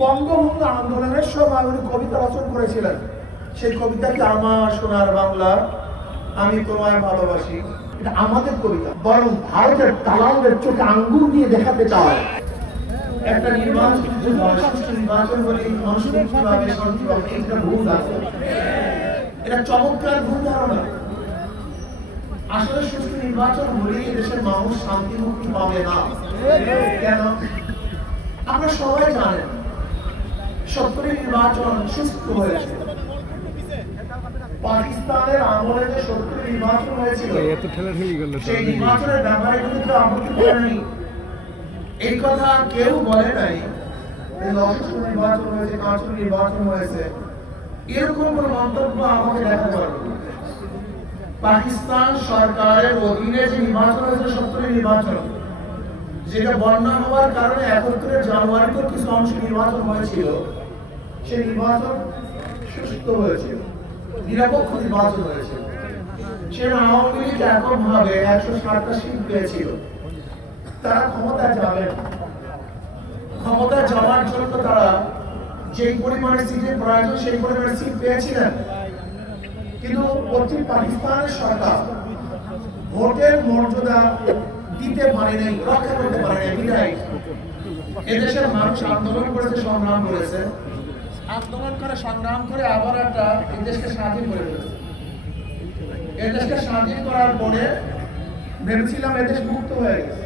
বঙ্গবন্ধু আন্দোলনের সময় উনি কবিতা রচনা করেছিলেন। সেই কবিতাটি আমার সোনার বাংলা, আমি তোমায় ভালোবাসি। এটা আমাদের কবিতা, বরং ভারতের দালালদের চোখে আঙ্গুল দিয়ে দেখাতে চায় একটা নির্বাচন বলে এটা ভুল আছে। এটা চমৎকার ভুল ধারণা। আসলে সুষ্ঠু নির্বাচন হলে দেশের মানুষ শান্তি মুক্তি পাবে না। কেন? আমরা সবাই জানেন 70 নির্বাচন সুষ্ঠু হয়েছে। পাকিস্তানের আমলে যে 70 নির্বাচন হয়েছিল সেই নির্বাচনের ব্যাপারে কিন্তু আপত্তি করেনি। এই কথা কেউ বলে নাই নির্বাচন হয়েছে, কার্যকর নির্বাচন হয়েছে, এরকম কোন মন্তব্য আমাকে দেখা যাবে। পাকিস্তান সরকারের অধীনে যে নির্বাচন হয়েছে 70 নির্বাচন, যেটা বন্যা হওয়ার কারণে 71 জানুয়ারিতে কিছু অংশ নির্বাচন হয়েছিল, সেই নির্বাচন সুষ্ঠু হয়েছিল, নিরপেক্ষ নির্বাচন হয়েছিল। সেটা আওয়ামী লীগ এককভাবে 160টা সিট পেয়েছিল। তারা ক্ষমতায় যাবেন, ক্ষমতায় যাওয়ার জন্য তারা যেই পরিমাণে সিটের প্রয়োজন সেই পরিমাণে সিট পেয়েছিলেন। কিন্তু পশ্চিম পাকিস্তানের সরকার ভোটের মর্যাদা দিতে পারে নাই, রক্ষা করতে পারে নাই। বিদায় এদেশের মানুষ আন্দোলন করেছে, সংগ্রাম করেছে, আন্দোলন করে সংগ্রাম করে আবার একটা এই দেশকে স্বাধীন করে ফেলেছে। এই দেশকে স্বাধীন করার পরে ভেবেছিলাম এদেশ মুক্ত হয়ে গেছে,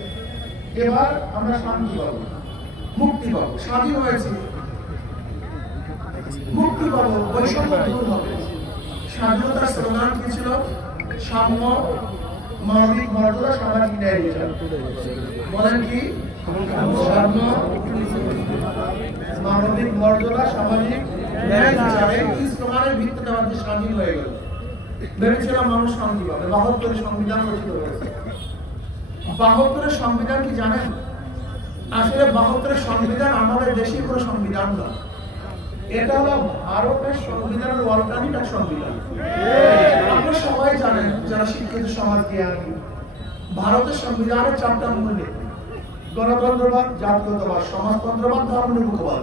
এবার আমরা শান্তি পাবো, মুক্তি পাবো, স্বাধীন হয়েছে, মুক্তি পাবো, বৈষম্য দূর হবে। স্বাধীনতার স্লোগান কি ছিল? সাম্য, মানবিক মর্যাদা, সামাজিক ন্যায় বিচার। বলেন কি? সাম্য, মানবিক মর্যাদা, সামাজিক ন্যায় বিচার। এই স্লোগানের ভিত্তিতে আমাদের স্বাধীন হয়ে গেল। ভেবেছিলাম মানুষ শান্তি পাবে। 72 সংবিধান রচিত হয়েছে। 72 সংবিধান কি জানেন? আসলে 72 সংবিধান আমাদের দেশের কোনো সংবিধান না, এটা হলো ভারতের সংবিধানের অল্টারনেটিভ সংবিধান। আপনারা সবাই জানেন যারা শিক্ষিত সমাজ জ্ঞানী, ভারতের সংবিধানের 4টা মূলনীতি: গণতন্ত্রবাদ, জাতীয়তাবাদ, সমাজতন্ত্রবাদ, ধর্মনিরপেক্ষবাদ।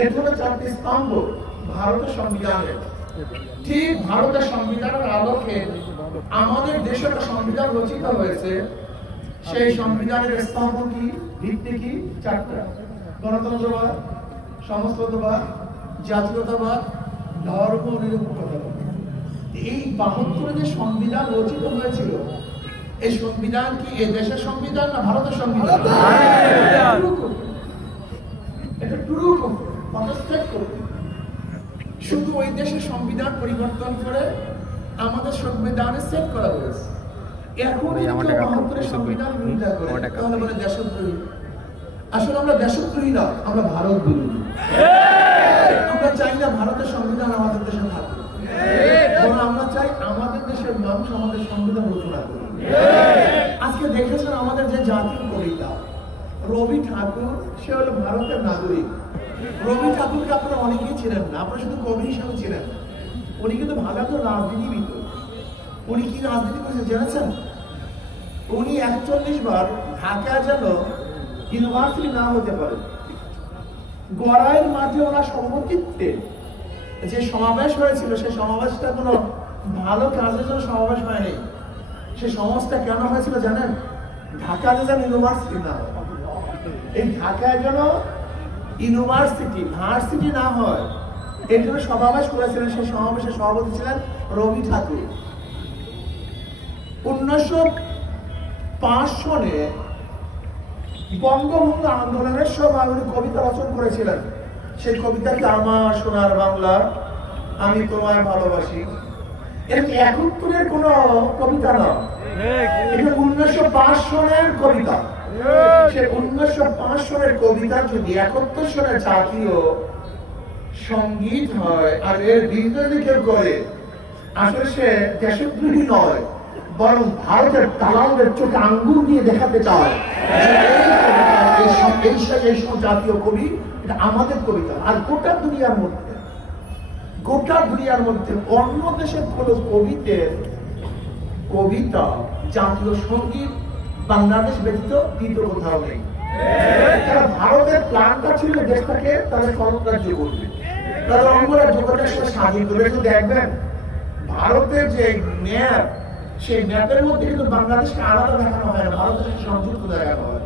এর হলো 4টি স্তম্ভ ভারতের সংবিধানের। ঠিক ভারতের সংবিধানের আলোকে আমাদের দেশের সংবিধান রচিত হয়েছে। সেই সংবিধানের স্তম্ভ কি, ভিত্তি কি? 4টা: গণতন্ত্রবাদ, সমাজতন্ত্রবাদ, জাতীয়তাবাদ, ধর্ম নিরপেক্ষতা। এই 72 যে সংবিধান রচিত হয়েছিল, এই সংবিধান কি এ দেশের সংবিধান না ভারতের সংবিধান? এটা টুরু শুধু ওই দেশের সংবিধান পরিবর্তন করে আমাদের সংবিধানে সেট করা হয়েছে। এখন 72 সংবিধান নিন্দা করে, তাহলে বলে দেশদ্রোহী। আসলে আমরা দেশদ্রোহী না, আমরা ভারত বিরোধী। আমরা চাই না ভারতের সংবিধান আমাদের দেশে থাকুক, আমরা চাই আমাদের দেশের মানুষ আমাদের সংবিধান রচনা করুক। আজকে দেখেছেন আমাদের যে জাতীয় কবিতা রবি ঠাকুর, সে হলো ভারতের নাগরিক। রবি ঠাকুরকে আপনারা অনেকেই ছিলেন না, আপনারা শুধু কবি হিসাবে ছিলেন। উনি কিন্তু ভালো একজন রাজনীতিবিদ। উনি কি রাজনীতি করেছেন জেনেছেন? উনি 41 বার ঢাকা যেন ইউনিভার্সিটি না হতে পারে, গড়াইয়ের মাঠে ওনার সভাপতিত্বে যে সমাবেশ হয়েছিল, সেই সমাবেশটা কোনো ভালো কাজের জন্য সমাবেশ হয়নি। সেই সমাবেশটা কেন হয়েছিল জানেন? ঢাকাতে যেন ইউনিভার্সিটি না হয়, এই ঢাকায় যেন ইউনিভার্সিটি ভার্সিটি না হয়, এর জন্য সমাবেশ করেছিলেন। সেই সমাবেশের সভাপতি ছিলেন রবি ঠাকুর। 1905 সনে বঙ্গবন্ধু আন্দোলনের সময় উনি কবিতা রচনা করেছিলেন। সেই কবিতাটি আমার সোনার বাংলা, আমি তোমায় ভালোবাসি। এটা 71-এর কোন কবিতা না, এটা 1905 সনের কবিতা। সে 1905 সনের কবিতা যদি 71 সনের জাতীয় সঙ্গীত হয় আর এর বিরোধী কেউ করে, আসলে সে দেশদ্রোহী নয়, বরং ভারতের দালালদের চোখে আঙ্গুল দিয়ে দেখাতে চায় এই জাতীয় কবি, এটা আমাদের কবিতা। আর গোটা দুনিয়ার মধ্যে অন্য দেশের কোন কবিতা জাতীয় সঙ্গীত বাংলাদেশ ব্যতীত দ্বিতীয় কোথাও নেই। ভারতের প্ল্যানটা ছিল দেশটাকে তাদের ক্ষমতারাজ্য করবে, তাদের অঙ্গরাজ্য করে স্বাধীন করবে। একটু দেখবেন ভারতের যে ম্যাপ, সেই ম্যাপের মধ্যে কিন্তু বাংলাদেশকে আলাদা দেখানো হয় না, ভারতের সাথে সংযুক্ত দেখানো হয়।